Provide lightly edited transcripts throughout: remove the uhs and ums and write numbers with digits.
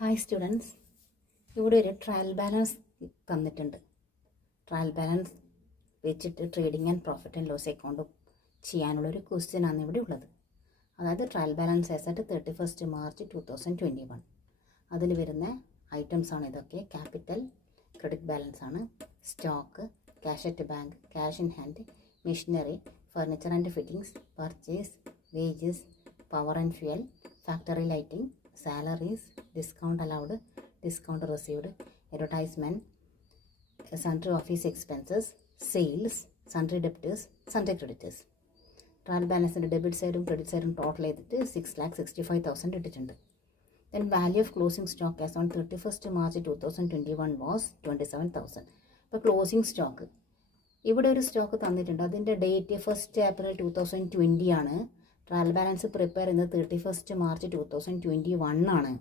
Hi students, ഇവിടെ ഒരു trial balance തന്നിട്ടുണ്ട്. ട്രയൽ ബാലൻസ് വെച്ചിട്ട് trading and profit and loss account ചെയ്യാനുള്ളൊരു ക്വസ്റ്റ്യനാണ് ഇവിടെ ഉള്ളത്. അതായത് ട്രയൽ ബാലൻസ് അസറ്റ് 31 മാർച്ച് 2021. അതിൽ വരുന്ന ഐറ്റംസ് ആണ് ഇതൊക്കെ. ക്യാപിറ്റൽ, ക്രെഡിറ്റ് ബാലൻസ് ആണ്, stock, cash at bank, cash in hand, machinery, furniture and fittings, purchase, wages, power and fuel, factory lighting, salaries, discount allowed, discount received, advertisement, sundry office expenses, sales, sundry debtors, sundry creditors. Trial balance in the debit side and credit side total 6,65,000 ഇട്ടിട്ടുണ്ട്. Then value of closing stock as on 31st March 2021 was 27,000. ഇപ്പോൾ closing stock ഇവിടെ ഒരു stock തന്നിട്ടുണ്ട്. അതിൻ്റെ date 1 April 2020 ആണ്. Trial balance prepare ചെയ്യുന്നത് 31 March 2021 ആണ്.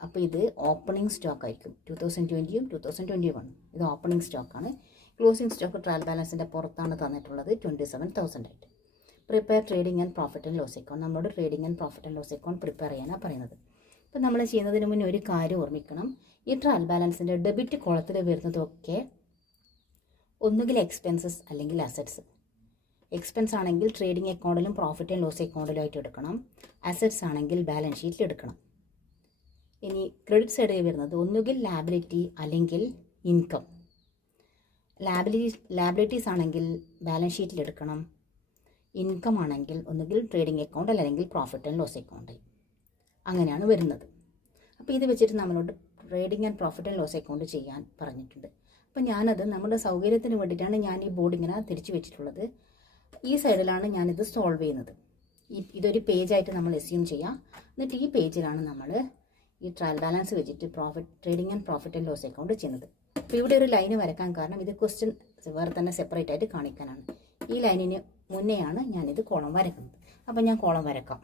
അപ്പോൾ ഇത് ഓപ്പണിംഗ് സ്റ്റോക്ക് ആയിരിക്കും. 2020-ഉം 2021 ഇത് ഓപ്പണിംഗ് സ്റ്റോക്കാണ്. ക്ലോസിംഗ് സ്റ്റോക്ക് ട്രയൽ ബാലൻസിൻ്റെ പുറത്താണ് തന്നിട്ടുള്ളത് 27,000 ആയിട്ട്. Prepare trading and profit and loss account. നമ്മളോട് trading and profit and loss account prepare ചെയ്യാനാണ് പറയുന്നത്. അപ്പോൾ നമ്മൾ ചെയ്യുന്നതിന് മുന്നേ ഒരു കാര്യം ഓർമ്മിക്കണം. ഈ ട്രയൽ ബാലൻസിൻ്റെ ഡെബിറ്റ് കോളത്തിൽ വരുന്നതൊക്കെ ഒന്നുകിൽ എക്സ്പെൻസസ് അല്ലെങ്കിൽ അസറ്റ്സ്. എക്സ്പെൻസ് ആണെങ്കിൽ ട്രേഡിംഗ് അക്കൗണ്ടിലും പ്രോഫിറ്റ് ആൻഡ് ലോസ് അക്കൗണ്ടിലും ആയിട്ട് എടുക്കണം. അസറ്റ്സ് ആണെങ്കിൽ ബാലൻസ് ഷീറ്റിൽ എടുക്കണം. ഇനി ക്രെഡിറ്റ് സൈഡിൽ വരുന്നത് ഒന്നുകിൽ ലാബിലിറ്റി അല്ലെങ്കിൽ ഇൻകം. ലാബിലിറ്റീസ് ആണെങ്കിൽ ബാലൻസ് ഷീറ്റിൽ എടുക്കണം. ഇൻകം ആണെങ്കിൽ ഒന്നുകിൽ ട്രേഡിംഗ് അക്കൗണ്ട് അല്ലെങ്കിൽ പ്രോഫിറ്റ് ആൻഡ് ലോസ് അക്കൗണ്ട്. അങ്ങനെയാണ് വരുന്നത്. അപ്പോൾ ഇത് വെച്ചിട്ട് നമ്മളോട് trading and profit and loss account ചെയ്യാൻ പറഞ്ഞിട്ടുണ്ട്. അപ്പോൾ ഞാനത് നമ്മുടെ സൗകര്യത്തിന് വേണ്ടിയിട്ടാണ് ഞാൻ ഈ ബോർഡ് ഇങ്ങനെ തിരിച്ചു വെച്ചിട്ടുള്ളത്. ഈ സൈഡിലാണ് ഞാനിത് സോൾവ് ചെയ്യുന്നത്. ഇതൊരു പേജായിട്ട് നമ്മൾ അസ്യൂം ചെയ്യാം. എന്നിട്ട് ഈ പേജിലാണ് നമ്മൾ ഈ ട്രയൽ ബാലൻസ് വെച്ചിട്ട് trading and profit and loss account ചെയ്യുന്നത്. അപ്പോൾ ഇവിടെ ഒരു ലൈന് വരക്കാൻ കാരണം ഇത് ക്വസ്റ്റ്യൻ വേറെ തന്നെ സെപ്പറേറ്റ് ആയിട്ട് കാണിക്കാനാണ്. ഈ ലൈനിന് മുന്നെയാണ് ഞാനിത് കോളം വരക്കുന്നത്. അപ്പോൾ ഞാൻ കോളം വരക്കാം.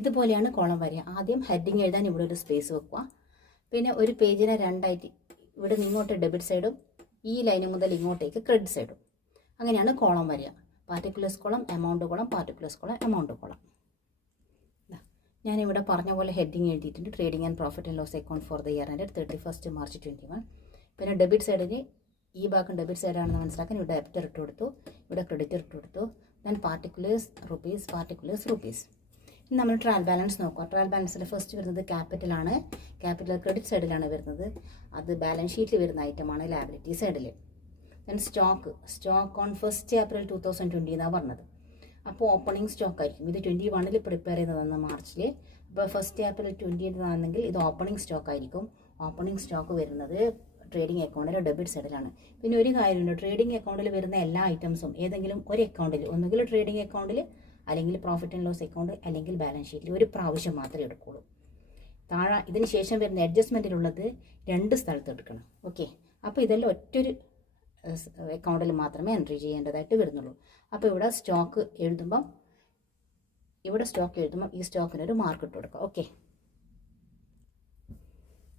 ഇതുപോലെയാണ് കോളം വരിക. ആദ്യം ഹെഡിങ് എഴുതാൻ ഇവിടെ ഒരു സ്പേസ് വെക്കുക. പിന്നെ ഒരു പേജിനെ രണ്ടായിട്ട് ഇവിടെ ഇങ്ങോട്ട് ഡെബിറ്റ് സൈഡും ഈ ലൈന് മുതൽ ഇങ്ങോട്ടേക്ക് ക്രെഡിറ്റ് സൈഡും. അങ്ങനെയാണ് കോളം വരിക. Particulars column, amount column, particulars column, amount column. ഞാനിവിടെ പറഞ്ഞ പോലെ ഹെഡിങ് എഴുതിയിട്ടുണ്ട്. Trading and profit and loss account for the year end 31 March 2021. പിന്നെ ഡെബിറ്റ് സൈഡിന് ഈ ഭാഗം ഡെബിറ്റ് സൈഡാണെന്ന് മനസ്സിലാക്കാൻ ഇവിടെ ഡെബിറ്റർ ഇട്ട് കൊടുത്തു, ഇവിടെ ക്രെഡിറ്റർ ഇട്ട് കൊടുത്തു. Then particulars rupees. ഇനി നമ്മൾ ട്രയൽ ബാലൻസ് നോക്കുക. ട്രയൽ ബാലൻസിൽ ഫസ്റ്റ് വരുന്നത് ക്യാപിറ്റലാണ്. ക്യാപിറ്റൽ ക്രെഡിറ്റ് സൈഡിലാണ് വരുന്നത്. അത് ബാലൻസ് ഷീറ്റിൽ വരുന്ന ഐറ്റമാണ് ലാബിലിറ്റി സൈഡിൽ. ദെൻ സ്റ്റോക്ക് ഓൺ 1 April 2020 എന്നാണ് പറഞ്ഞത്. അപ്പോൾ ഓപ്പണിംഗ് സ്റ്റോക്ക് ആയിരിക്കും. ഇത് 21-ൽ പ്രിപ്പയർ ചെയ്തതെന്ന് മാർച്ചിൽ. അപ്പോൾ 1 April 2020 ആണെങ്കിൽ ഇത് ഓപ്പണിംഗ് സ്റ്റോക്ക് ആയിരിക്കും. ഓപ്പണിംഗ് സ്റ്റോക്ക് വരുന്നത് ട്രേഡിംഗ് അക്കൗണ്ടിൽ ഡെബിറ്റ് സൈഡിലാണ്. പിന്നെ ഒരു കാര്യമുണ്ട്, ട്രേഡിംഗ് അക്കൗണ്ടിൽ വരുന്ന എല്ലാ ഐറ്റംസും ഏതെങ്കിലും ഒരു അക്കൗണ്ടിൽ, ഒന്നുകിൽ ട്രേഡിംഗ് അക്കൗണ്ടിൽ അല്ലെങ്കിൽ പ്രോഫിറ്റ് ആൻഡ് ലോസ് അക്കൗണ്ട് അല്ലെങ്കിൽ ബാലൻസ് ഷീറ്റിൽ ഒരു പ്രാവശ്യം മാത്രമേ എടുക്കുള്ളൂ. താഴെ ഇതിന് ശേഷം വരുന്ന അഡ്ജസ്റ്റ്മെൻറ്റിലുള്ളത് 2 സ്ഥലത്ത് എടുക്കണം. ഓക്കെ, അപ്പോൾ ഇതെല്ലാം ഒറ്റൊരു അക്കൗണ്ടിൽ മാത്രമേ എൻട്രി ചെയ്യേണ്ടതായിട്ട് വരുന്നുള്ളൂ. അപ്പോൾ ഇവിടെ സ്റ്റോക്ക് എഴുതുമ്പം ഈ സ്റ്റോക്കിനൊരു മാർക്ക് ഇട്ട് കൊടുക്കുക. ഓക്കെ,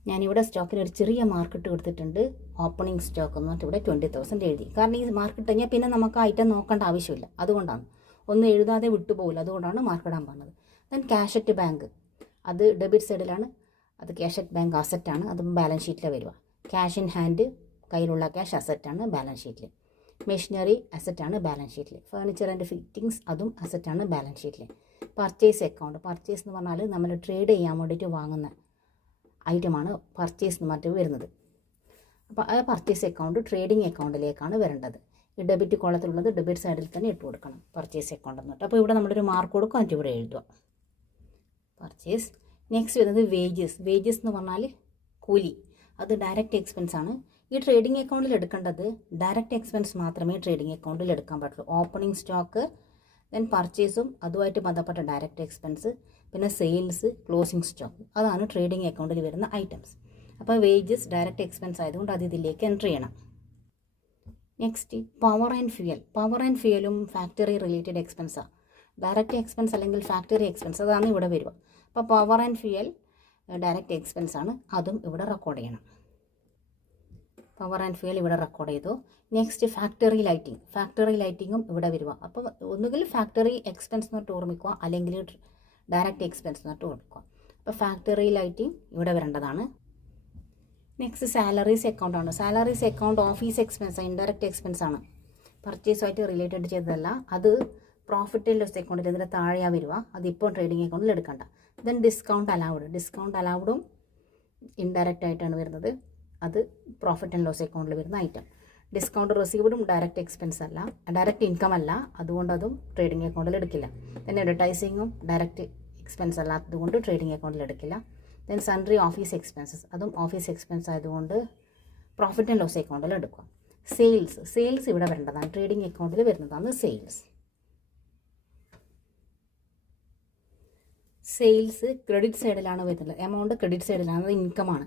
ഞാനിവിടെ സ്റ്റോക്കിന് ഒരു ചെറിയ മാർക്ക് ഇട്ട് കൊടുത്തിട്ടുണ്ട്. ഓപ്പണിംഗ് സ്റ്റോക്ക് എന്ന് പറഞ്ഞിട്ട് ഇവിടെ 20,000 എഴുതി. കാരണം ഈ മാർക്ക് ഇട്ട് കഴിഞ്ഞാൽ പിന്നെ നമുക്ക് ഐറ്റം നോക്കേണ്ട ആവശ്യമില്ല. അതുകൊണ്ടാണ് ഒന്നും എഴുതാതെ വിട്ടുപോകില്ല. അതുകൊണ്ടാണ് മാർക്ക് ഇടാൻ പറഞ്ഞത്. ദെൻ ക്യാഷ് അറ്റ് ബാങ്ക്, അത് ഡെബിറ്റ് സൈഡിലാണ്. അത് ക്യാഷ് അറ്റ് ബാങ്ക് അസറ്റാണ്. അതും ബാലൻസ് ഷീറ്റിൽ വരിക. ക്യാഷ് ഇൻ ഹാൻഡ്, കയ്യിലുള്ള ക്യാഷ് അസറ്റാണ് ബാലൻസ് ഷീറ്റിൽ. മെഷീനറി അസറ്റാണ് ബാലൻസ് ഷീറ്റിൽ. ഫർണിച്ചർ ആൻഡ് ഫിറ്റിംഗ്സ് അതും അസറ്റാണ് ബാലൻസ് ഷീറ്റിൽ. പർച്ചേസ് അക്കൗണ്ട്, പർച്ചേസ് എന്ന് പറഞ്ഞാൽ നമ്മൾ ട്രേഡ് ചെയ്യാൻ വേണ്ടിയിട്ട് വാങ്ങുന്ന ഐറ്റമാണ് പർച്ചേസ് എന്ന് പറഞ്ഞിട്ട് വരുന്നത്. അപ്പോൾ ആ പർച്ചേസ് അക്കൗണ്ട് ട്രേഡിംഗ് അക്കൗണ്ടിലേക്കാണ് വരേണ്ടത്. ഈ ഡെബിറ്റ് കോളത്തിലുള്ളത് ഡെബിറ്റ് സൈഡിൽ തന്നെ ഇട്ട് കൊടുക്കണം, പർച്ചേസ് അക്കൗണ്ട് എന്നിട്ട്. അപ്പോൾ ഇവിടെ നമ്മളൊരു മാർക്ക് കൊടുക്കും, എന്നിട്ട് ഇവിടെ എഴുതുക പർച്ചേസ്. നെക്സ്റ്റ് വരുന്നത് വേജസ് എന്ന് പറഞ്ഞാൽ കൂലി. അത് ഡയറക്റ്റ് എക്സ്പെൻസ് ആണ്. ഈ ട്രേഡിംഗ് അക്കൗണ്ടിൽ എടുക്കേണ്ടത് ഡയറക്റ്റ് എക്സ്പെൻസ് മാത്രമേ ട്രേഡിംഗ് അക്കൗണ്ടിൽ എടുക്കാൻ പറ്റുള്ളൂ. ഓപ്പണിംഗ് സ്റ്റോക്ക്, ദെൻ പർച്ചേസും അതുമായിട്ട് ബന്ധപ്പെട്ട ഡയറക്റ്റ് എക്സ്പെൻസ്, പിന്നെ സെയിൽസ്, ക്ലോസിംഗ് സ്റ്റോക്ക്, അതാണ് ട്രേഡിംഗ് അക്കൗണ്ടിൽ വരുന്ന ഐറ്റംസ്. അപ്പോൾ വേജസ് ഡയറക്റ്റ് എക്സ്പെൻസ് ആയതുകൊണ്ട് അത് ഇതിലേക്ക് എൻട്രി ചെയ്യണം. നെക്സ്റ്റ് പവർ ആൻഡ് ഫ്യൂലും ഫാക്ടറി റിലേറ്റഡ് എക്സ്പെൻസാണ്. ഡയറക്റ്റ് എക്സ്പെൻസ് അല്ലെങ്കിൽ ഫാക്ടറി എക്സ്പെൻസ് അതാണ് ഇവിടെ വരിക. അപ്പോൾ power and fuel direct expense ആണ്, അതും ഇവിടെ റെക്കോർഡ് ചെയ്യണം. പവർ ആൻഡ് ഫ്യൂൽ ഇവിടെ റെക്കോർഡ് ചെയ്തു. നെക്സ്റ്റ് ഫാക്ടറി ലൈറ്റിങ്ങും ഇവിടെ വരിക. അപ്പോൾ ഒന്നുകിൽ ഫാക്ടറി എക്സ്പെൻസ് എന്നിട്ട് ഓർമ്മിക്കുക, അല്ലെങ്കിൽ ഡയറക്റ്റ് എക്സ്പെൻസ് എന്നിട്ട് ഓർമ്മിക്കുക. അപ്പോൾ ഫാക്ടറിയിലായിട്ട് ഇവിടെ വരേണ്ടതാണ്. നെക്സ്റ്റ് സാലറീസ് അക്കൗണ്ട് ആണ്. Salaries account office expense, indirect expense ആണ്, പർച്ചേസുമായിട്ട് റിലേറ്റഡ് ചെയ്തതല്ല. അത് പ്രോഫിറ്റ് ആൻഡ് ലോസ് അക്കൗണ്ടിൽ ഇതിൻ്റെ താഴെയാണ് വരിക. അതിപ്പോൾ ട്രേഡിംഗ് അക്കൗണ്ടിൽ എടുക്കണ്ട. ദെൻ ഡിസ്കൗണ്ട് അലൗഡും ഇൻഡയറക്റ്റ് ആയിട്ടാണ് വരുന്നത്. അത് പ്രോഫിറ്റ് ആൻഡ് ലോസ് അക്കൗണ്ടിൽ വരുന്ന ഐറ്റം. ഡിസ്കൗണ്ട് റിസീവ്ഡും ഡയറക്റ്റ് എക്സ്പെൻസ് അല്ല, ഡയറക്റ്റ് ഇൻകം അല്ല, അതുകൊണ്ട് അതും ട്രേഡിംഗ് അക്കൗണ്ടിൽ എടുക്കില്ല. ദെൻ അഡ്വർടൈസിങ്ങും ഡയറക്റ്റ് എക്സ്പെൻസ് അല്ലാത്തതുകൊണ്ട് ട്രേഡിംഗ് അക്കൗണ്ടിൽ എടുക്കില്ല. ദെൻ സൺട്രി ഓഫീസ് എക്സ്പെൻസസ്, അതും ഓഫീസ് എക്സ്പെൻസ് ആയതുകൊണ്ട് പ്രോഫിറ്റ് ആൻഡ് ലോസ് അക്കൗണ്ടിൽ എടുക്കുക. സെയിൽസ് ഇവിടെ വരേണ്ടതാണ്, ട്രേഡിംഗ് അക്കൗണ്ടിൽ വരുന്നതാണ് സെയിൽസ് ക്രെഡിറ്റ് സൈഡിലാണ് വരുന്നത്. എമൗണ്ട് ക്രെഡിറ്റ് സൈഡിലാണ്, അത് ഇൻകമാണ്.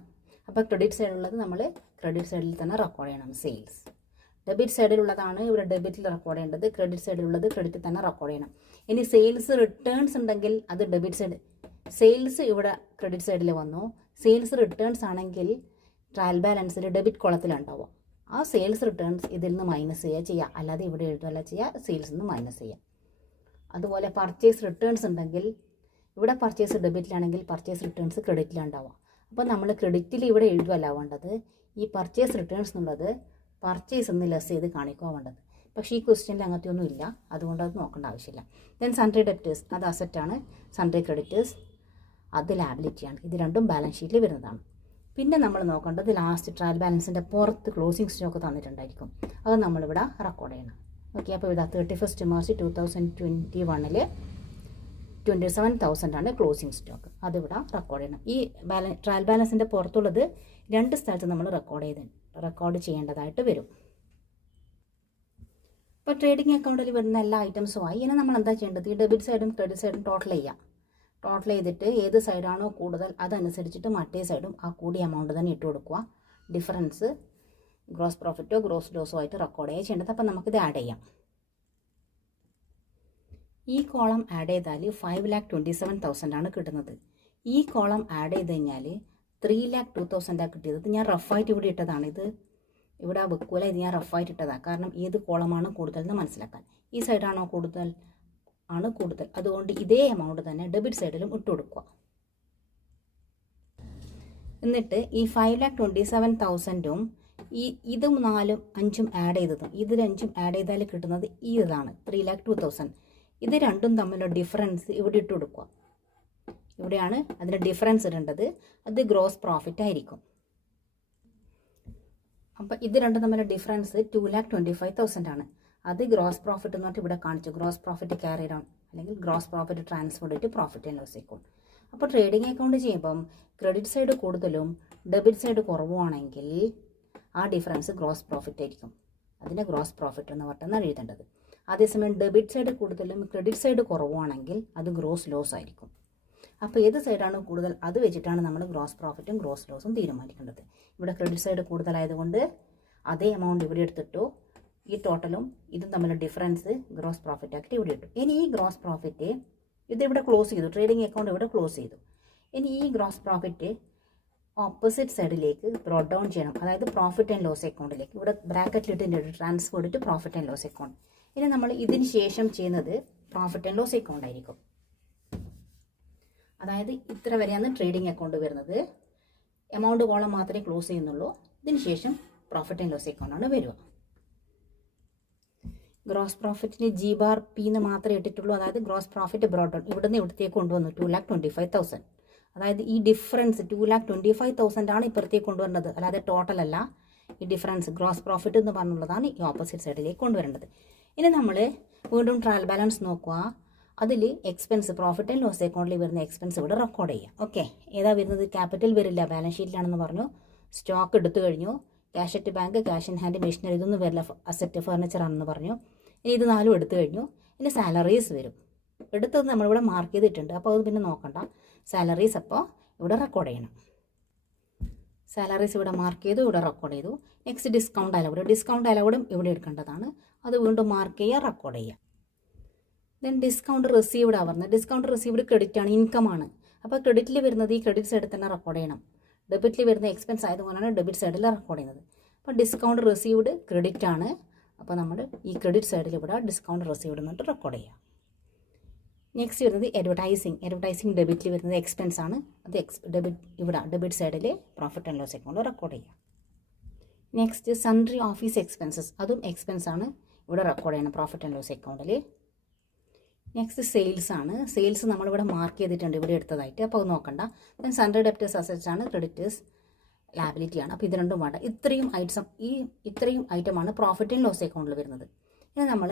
അപ്പോൾ ക്രെഡിറ്റ് സൈഡിലുള്ളത് നമ്മൾ ക്രെഡിറ്റ് സൈഡിൽ തന്നെ റെക്കോർഡ് ചെയ്യണം. സെയിൽസ് ഡെബിറ്റ് സൈഡിലുള്ളതാണ് ഇവിടെ ഡെബിറ്റിൽ റെക്കോർഡ് ചെയ്യേണ്ടത്, ക്രെഡിറ്റ് സൈഡിലുള്ളത് ക്രെഡിറ്റിൽ തന്നെ റെക്കോർഡ് ചെയ്യണം. ഇനി സെയിൽസ് റിട്ടേൺസ് ഉണ്ടെങ്കിൽ അത് ഡെബിറ്റ് സൈഡ്, സെയിൽസ് ഇവിടെ ക്രെഡിറ്റ് സൈഡിൽ വന്നു. സെയിൽസ് റിട്ടേൺസ് ആണെങ്കിൽ ട്രയൽ ബാലൻസിൽ ഡെബിറ്റ് കോളത്തിലുണ്ടാവുക. ആ സെയിൽസ് റിട്ടേൺസ് ഇതിൽ നിന്ന് മൈനസ് ചെയ്യുക, അല്ലാതെ ഇവിടെ എഴുതുകയല്ല ചെയ്യുക, സെയിൽസിൽ നിന്ന് മൈനസ് ചെയ്യുക. അതുപോലെ പർച്ചേസ് റിട്ടേൺസ് ഉണ്ടെങ്കിൽ ഇവിടെ പർച്ചേസ് ഡെബിറ്റിലാണെങ്കിൽ പർച്ചേസ് റിട്ടേൺസ് ക്രെഡിറ്റിലുണ്ടാവുക. അപ്പോൾ നമ്മൾ ക്രെഡിറ്റിൽ ഇവിടെ എഴുതുകയല്ല വേണ്ടത്, ഈ പർച്ചേസ് റിട്ടേൺസ് എന്നുള്ളത് പർച്ചേസ് എന്ന് ലെസ് ചെയ്ത് കാണിക്കുക വേണ്ടത്. പക്ഷേ ഈ ക്വസ്റ്റ്യനിൽ അങ്ങനത്തെ ഒന്നും ഇല്ല, അതുകൊണ്ട് അത് നോക്കേണ്ട ആവശ്യമില്ല. ദെൻ സൺട്രി ഡെപ്റ്റേഴ്സ്, അത് അസറ്റാണ്. സൺട്രി ക്രെഡിറ്റേഴ്സ് അത് ലാബിലിറ്റിയാണ്. ഇത് രണ്ടും ബാലൻസ് ഷീറ്റിൽ വരുന്നതാണ്. പിന്നെ നമ്മൾ നോക്കേണ്ടത് ലാസ്റ്റ് ട്രയൽ ബാലൻസിൻ്റെ പുറത്ത് ക്ലോസിംഗ് സ്റ്റോക്ക് തന്നിട്ടുണ്ടായിരിക്കും, അത് നമ്മളിവിടെ റെക്കോർഡ് ചെയ്യണം. ഓക്കെ, അപ്പോൾ ഇതാ 31 മാർച്ച് 2021 27,000 ആണ് ക്ലോസിംഗ് സ്റ്റോക്ക്, അതിവിടെ റെക്കോർഡ് ചെയ്യണം. ഈ ട്രയൽ ബാലൻസിൻ്റെ പുറത്തുള്ളത് 2 സ്ഥലത്ത് നമ്മൾ റെക്കോർഡ് ചെയ്യേണ്ടതായിട്ട് വരും. ഇപ്പോൾ ട്രേഡിംഗ് അക്കൗണ്ടിൽ വരുന്ന എല്ലാ ഐറ്റംസുമായി ഇനി നമ്മൾ എന്താ ചെയ്യേണ്ടത്, ഈ ഡെബിറ്റ് സൈഡും ക്രെഡിറ്റ് സൈഡും ടോട്ടൽ ചെയ്തിട്ട് ഏത് സൈഡാണോ കൂടുതൽ അതനുസരിച്ചിട്ട് മറ്റേ സൈഡും ആ കൂടിയ എമൗണ്ട് തന്നെ ഇട്ട് കൊടുക്കുക. ഡിഫറൻസ് ഗ്രോസ് പ്രോഫിറ്റോ ഗ്രോസ് ലോസോ ആയിട്ട് റെക്കോർഡ് ചെയ്യേണ്ടത്. അപ്പോൾ നമുക്കിത് ആഡ് ചെയ്യാം. ഈ കോളം ആഡ് ചെയ്താൽ 5,27,000 ആണ് കിട്ടുന്നത്. ഈ കോളം ആഡ് ചെയ്ത് കഴിഞ്ഞാൽ 3,02,000 കിട്ടിയത്. ഞാൻ റഫായിട്ട് ഇവിടെ ഇട്ടതാണ്, ഇത് ഇവിടെ വെക്കൂല, ഇത് ഞാൻ റഫായിട്ട് ഇട്ടതാണ്. കാരണം ഏത് കോളമാണ് കൂടുതൽ എന്ന് മനസ്സിലാക്കാൻ. ഈ സൈഡാണോ കൂടുതൽ, അതുകൊണ്ട് ഇതേ എമൗണ്ട് തന്നെ ഡെബിറ്റ് സൈഡിലും ഇട്ട് കൊടുക്കുക. എന്നിട്ട് ഈ 5,27,000ഉം ഇതും 4ഉം 5ഉം ആഡ് ചെയ്തതും ഇതിൽ 5ഉം ആഡ് ചെയ്താൽ കിട്ടുന്നത് ഈ ഇതാണ് 3,02,000. ഇത് രണ്ടും തമ്മിലുള്ള ഡിഫറൻസ് ഇവിടെ ഇട്ട് കൊടുക്കുക. ഇവിടെയാണ് അതിൻ്റെ ഡിഫറൻസ് ഇടേണ്ടത്, അത് ഗ്രോസ് പ്രോഫിറ്റ് ആയിരിക്കും. അപ്പോൾ ഇത് രണ്ടും തമ്മിലുള്ള ഡിഫറൻസ് 2,25,000 ആണ്. അത് ഗ്രോസ് പ്രോഫിറ്റ് എന്ന് പറഞ്ഞിട്ട് ഇവിടെ കാണിച്ചു. ഗ്രോസ് പ്രോഫിറ്റ് ക്യാരി ഡൗൺ അല്ലെങ്കിൽ ഗ്രോസ് പ്രോഫിറ്റ് ട്രാൻസ്ഫർ ചെയ്തിട്ട് പ്രോഫിറ്റ് ആൻഡ് ലോസ് അക്കൗണ്ട്. അപ്പോൾ ട്രേഡിംഗ് അക്കൗണ്ട് ചെയ്യുമ്പം ക്രെഡിറ്റ് സൈഡ് കൂടുതലും ഡെബിറ്റ് സൈഡ് കുറവുമാണെങ്കിൽ ആ ഡിഫറൻസ് ഗ്രോസ് പ്രോഫിറ്റ് ആയിരിക്കും. അതിൻ്റെ ഗ്രോസ് പ്രോഫിറ്റ് എന്ന് പറഞ്ഞാണ് എഴുതേണ്ടത്. അതേസമയം ഡെബിറ്റ് സൈഡ് കൂടുതലും ക്രെഡിറ്റ് സൈഡ് കുറവാണെങ്കിൽ അത് ഗ്രോസ് ലോസ് ആയിരിക്കും. അപ്പോൾ ഏത് സൈഡാണ് കൂടുതൽ അത് വെച്ചിട്ടാണ് നമ്മൾ ഗ്രോസ് പ്രോഫിറ്റും ഗ്രോസ് ലോസും തീരുമാനിക്കേണ്ടത്. ഇവിടെ ക്രെഡിറ്റ് സൈഡ് കൂടുതലായതുകൊണ്ട് അതേ എമൗണ്ട് ഇവിടെ എടുത്തിട്ടു, ഈ ടോട്ടലും ഇതും തമ്മിലുള്ള ഡിഫറൻസ് ഗ്രോസ് പ്രോഫിറ്റ് ആക്കിയിട്ട് ഇവിടെ ഇട്ടു. ഇനി ഈ ഗ്രോസ് പ്രോഫിറ്റ് ഇതിവിടെ ക്ലോസ് ചെയ്തു, ട്രേഡിംഗ് അക്കൗണ്ട് ഇവിടെ ക്ലോസ് ചെയ്തു. ഇനി ഈ ഗ്രോസ് പ്രോഫിറ്റ് ഓപ്പോസിറ്റ് സൈഡിലേക്ക് ബ്രോട്ട് ഡൗൺ ചെയ്യണം, അതായത് പ്രോഫിറ്റ് ആൻഡ് ലോസ് അക്കൗണ്ടിലേക്ക്. ഇവിടെ ബ്രാക്കറ്റിലിട്ട് ട്രാൻസ്ഫർ ചെയ്തിട്ട് പ്രോഫിറ്റ് ആൻഡ് ലോസ് അക്കൗണ്ട്. ഇനി നമ്മൾ ഇതിന് ശേഷം ചെയ്യുന്നത് പ്രോഫിറ്റ് ആൻഡ് ലോസ് അക്കൗണ്ട് ആയിരിക്കും. അതായത് ഇത്ര വരെയാണ് ട്രേഡിംഗ് അക്കൗണ്ട് വരുന്നത്. എമൗണ്ട് കോളം മാത്രമേ ക്ലോസ് ചെയ്യുന്നുള്ളൂ. ഇതിന് ശേഷം പ്രോഫിറ്റ് ആൻഡ് ലോസ് അക്കൗണ്ടാണ് വരിക. ഗ്രോസ് പ്രോഫിറ്റിന് G⁻P എന്ന് മാത്രമേ ഇട്ടിട്ടുള്ളൂ. അതായത് ഗ്രോസ് പ്രോഫിറ്റ് ബ്രോട്ട് ഡൗൺ ഇവിടുന്ന് ഇവിടത്തേക്ക് കൊണ്ടുവന്നു 2,25,000. അതായത് ഈ ഡിഫറൻസ് 2,25,000 ആണ് ഇപ്പുറത്തേക്ക് കൊണ്ടുവരേണ്ടത്, അല്ലാതെ ടോട്ടൽ അല്ല. ഈ ഡിഫറൻസ് ഗ്രോസ് പ്രോഫിറ്റ് എന്ന് പറഞ്ഞുള്ളതാണ് ഈ ഓപ്പോസിറ്റ് സൈഡിലേക്ക് കൊണ്ടുവരേണ്ടത്. ഇനി നമ്മൾ വീണ്ടും ട്രയൽ ബാലൻസ് നോക്കുക. അതിൽ എക്സ്പെൻസ് പ്രോഫിറ്റ് ആൻഡ് ലോസ് അക്കൗണ്ടിൽ വരുന്ന എക്സ്പെൻസ് ഇവിടെ റെക്കോർഡ് ചെയ്യാം. ഓക്കെ, ഏതാ വരുന്നത്? ക്യാപിറ്റൽ വരില്ല, ബാലൻസ് ഷീറ്റിലാണെന്ന് പറഞ്ഞു. സ്റ്റോക്ക് എടുത്തു കഴിഞ്ഞു. Cash at bank, cash in hand, machinery ഇതൊന്നും വരില്ല, അസറ്റ് ഫർണിച്ചർ ആണെന്ന് പറഞ്ഞു. ഇനി ഇത് 4ഉം എടുത്തു കഴിഞ്ഞു. ഇനി സാലറീസ് വരും. എടുത്തത് നമ്മളിവിടെ മാർക്ക് ചെയ്തിട്ടുണ്ട്, അപ്പോൾ അത് പിന്നെ നോക്കണ്ട. സാലറീസ് അപ്പോൾ ഇവിടെ റെക്കോർഡ് ചെയ്യണം. സാലറീസ് ഇവിടെ മാർക്ക് ചെയ്തു, ഇവിടെ റെക്കോർഡ് ചെയ്തു. നെക്സ്റ്റ് ഡിസ്കൗണ്ട് അലൗഡും ഇവിടെ എടുക്കേണ്ടതാണ്. അത് വീണ്ടും മാർക്ക് ചെയ്യുക, റെക്കോർഡ് ചെയ്യുക. ദെൻ ഡിസ്കൗണ്ട് റിസീവ്ഡ് ആവുന്നത്. ഡിസ്കൗണ്ട് റിസീവ്ഡ് ക്രെഡിറ്റ് ആണ്, ഇൻകം ആണ്. അപ്പോൾ ക്രെഡിറ്റിൽ വരുന്നത് ഈ ക്രെഡിറ്റ് സൈഡിൽ തന്നെ റെക്കോർഡ് ചെയ്യണം. ഡെബിറ്റിൽ വരുന്ന എക്സ്പെൻസ് ആയതുകൊണ്ടാണ് ഡെബിറ്റ് സൈഡിൽ റെക്കോർഡ് ചെയ്യുന്നത്. അപ്പോൾ ഡിസ്കൗണ്ട് റിസീവ്ഡ് ക്രെഡിറ്റ് ആണ്. അപ്പോൾ നമ്മൾ ഈ ക്രെഡിറ്റ് സൈഡിൽ ഇവിടെ ഡിസ്കൗണ്ട് റിസീവ്ഡ് എന്നിട്ട് റെക്കോർഡ് ചെയ്യാം. നെക്സ്റ്റ് വരുന്നത് അഡ്വർടൈസിങ് ഡെബിറ്റിൽ വരുന്നത് എക്സ്പെൻസ് ആണ്. അത് ഡെബിറ്റ് സൈഡിൽ profit and loss account record ചെയ്യാം. നെക്സ്റ്റ് സൺട്രി ഓഫീസ് എക്സ്പെൻസസ്, അതും എക്സ്പെൻസ് ആണ്, ഇവിടെ റെക്കോർഡ് ചെയ്യണം പ്രോഫിറ്റ് ആൻഡ് ലോസ് അക്കൗണ്ടിൽ. നെക്സ്റ്റ് സെയിൽസ് ആണ്. സെയിൽസ് നമ്മളിവിടെ മാർക്ക് ചെയ്തിട്ടുണ്ട് ഇവിടെ എടുത്തതായിട്ട്, അപ്പോൾ അത് നോക്കണ്ട. ദെൻ സൺട്രി ഡെപ്റ്റേഴ്സ് അസറ്റ്സ് ആണ്, ക്രെഡിറ്റേഴ്സ് ലാബിലിറ്റി ആണ്. അപ്പോൾ ഇത് രണ്ടും വേണ്ട. ഇത്രയും ഐറ്റമാണ് പ്രോഫിറ്റ് ആൻഡ് ലോസ് അക്കൗണ്ടിൽ വരുന്നത്. ഇനി നമ്മൾ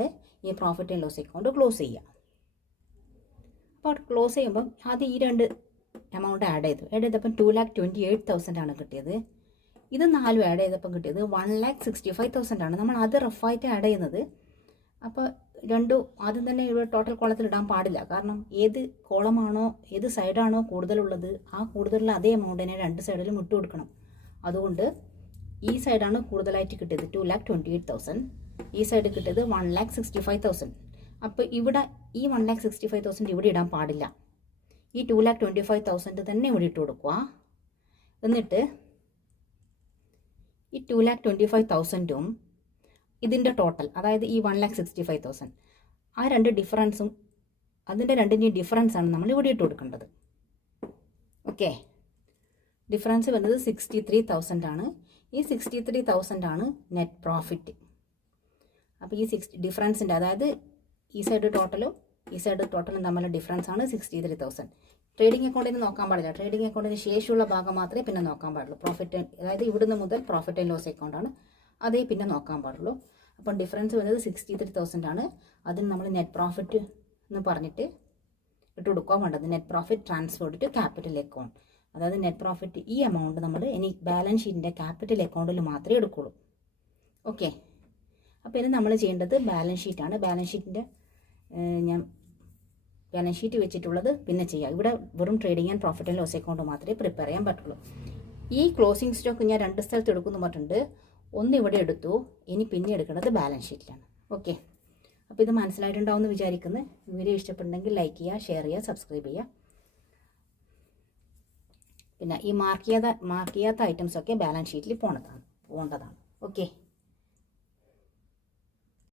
ഈ profit and loss account close ചെയ്യുക. അപ്പോൾ ക്ലോസ് ചെയ്യുമ്പം ആദ്യം ഈ രണ്ട് എമൗണ്ട് ആഡ് ചെയ്തപ്പം 2,28,000 ആണ് കിട്ടിയത്. ഇത് 4 ആഡ് ചെയ്തപ്പം കിട്ടിയത് 1,65,000 ആണ്. നമ്മൾ അത് റഫായിട്ട് ആഡ് ചെയ്യുന്നത്. അപ്പോൾ രണ്ടും ആദ്യം തന്നെ ഇവിടെ ടോട്ടൽ കോളത്തിൽ ഇടാൻ പാടില്ല. കാരണം ഏത് കോളമാണോ ഏത് സൈഡാണോ കൂടുതലുള്ളത് ആ കൂടുതലുള്ള അതേ എമൗണ്ടിനെ രണ്ട് സൈഡിലും ഇട്ട് കൊടുക്കണം. അതുകൊണ്ട് ഈ സൈഡാണ് കൂടുതലായിട്ട് കിട്ടിയത് 2,28,000, ഈ സൈഡ് കിട്ടിയത് 1,65,000. അപ്പോൾ ഇവിടെ ഈ 1,65,000 ഇവിടെ ഇടാൻ പാടില്ല. ഈ 2,25,000 തന്നെ ഇവിടെ ഇട്ട് കൊടുക്കുക. എന്നിട്ട് ഈ 2,25,000ഉം ഇതിൻ്റെ ടോട്ടൽ, അതായത് ഈ 1,65,000, ആ രണ്ട് ഡിഫറൻസും അതിൻ്റെ രണ്ടിൻ്റെയും ഡിഫറൻസാണ് നമ്മൾ ഇവിടെ ഇട്ട് കൊടുക്കേണ്ടത്. ഓക്കെ, ഡിഫറൻസ് വരുന്നത് 63,000 ആണ്. ഈ 63,000 ആണ് നെറ്റ് പ്രോഫിറ്റ്. അപ്പോൾ ഈ ഡിഫറൻസിൻ്റെ, അതായത് ഈ സൈഡ് ടോട്ടലും ഈ സൈഡ് ടോട്ടലും തമ്മിലുള്ള ഡിഫറൻസ് ആണ് 63,000. ട്രേഡിംഗ് അക്കൗണ്ടിൽ നിന്ന് നോക്കാൻ പാടില്ല. ട്രേഡിംഗ് അക്കൗണ്ടിന് ശേഷമുള്ള ഭാഗം മാത്രമേ പിന്നെ നോക്കാൻ പാടുള്ളൂ. പ്രോഫിറ്റ്, അതായത് ഇവിടുന്ന് മുതൽ പ്രോഫിറ്റ് ആൻഡ് ലോസ് അക്കൗണ്ടാണ്, അതേ പിന്നെ നോക്കാൻ പാടുള്ളൂ. അപ്പം ഡിഫറൻസ് വരുന്നത് 63,000 ആണ്. അതിന് നമ്മൾ നെറ്റ് പ്രോഫിറ്റ് എന്ന് പറഞ്ഞിട്ട് ഇട്ട് കൊടുക്കാൻ വേണ്ടത്. Net profit transferred to capital account. അതായത് നെറ്റ് പ്രോഫിറ്റ് ഈ എമൗണ്ട് നമ്മൾ ഇനി ബാലൻസ് ഷീറ്റിൻ്റെ ക്യാപിറ്റൽ അക്കൗണ്ടിൽ മാത്രമേ എടുക്കുള്ളൂ. ഓക്കെ, അപ്പോൾ ഇനി നമ്മൾ ചെയ്യേണ്ടത് ബാലൻസ് ഷീറ്റാണ്. ബാലൻസ് ഷീറ്റിൻ്റെ ഞാൻ ബാലൻസ് ഷീറ്റ് വെച്ചിട്ടുള്ളത് പിന്നെ ചെയ്യാം. ഇവിടെ വെറും trading and profit and loss account മാത്രമേ പ്രിപ്പയർ ചെയ്യാൻ പറ്റുള്ളൂ. ഈ ക്ലോസിംഗ് സ്റ്റോക്ക് ഞാൻ 2 സ്ഥലത്ത് എടുക്കുന്നു പറഞ്ഞിട്ടുണ്ട്. ഒന്ന് ഇവിടെ എടുത്തു, ഇനി പിന്നെ എടുക്കുന്നത് ബാലൻസ് ഷീറ്റിലാണ്. ഓക്കെ, അപ്പോൾ ഇത് മനസ്സിലായിട്ടുണ്ടാവുമെന്ന് വിചാരിക്കുന്നു. വീഡിയോ ഇഷ്ടപ്പെട്ടെങ്കിൽ ലൈക്ക് ചെയ്യുക, ഷെയർ ചെയ്യുക, സബ്സ്ക്രൈബ് ചെയ്യുക. പിന്നെ ഈ മാർക്ക് ചെയ്യാത്ത ഐറ്റംസൊക്കെ ബാലൻസ് ഷീറ്റിൽ പോകേണ്ടതാണ്. ഓക്കെ.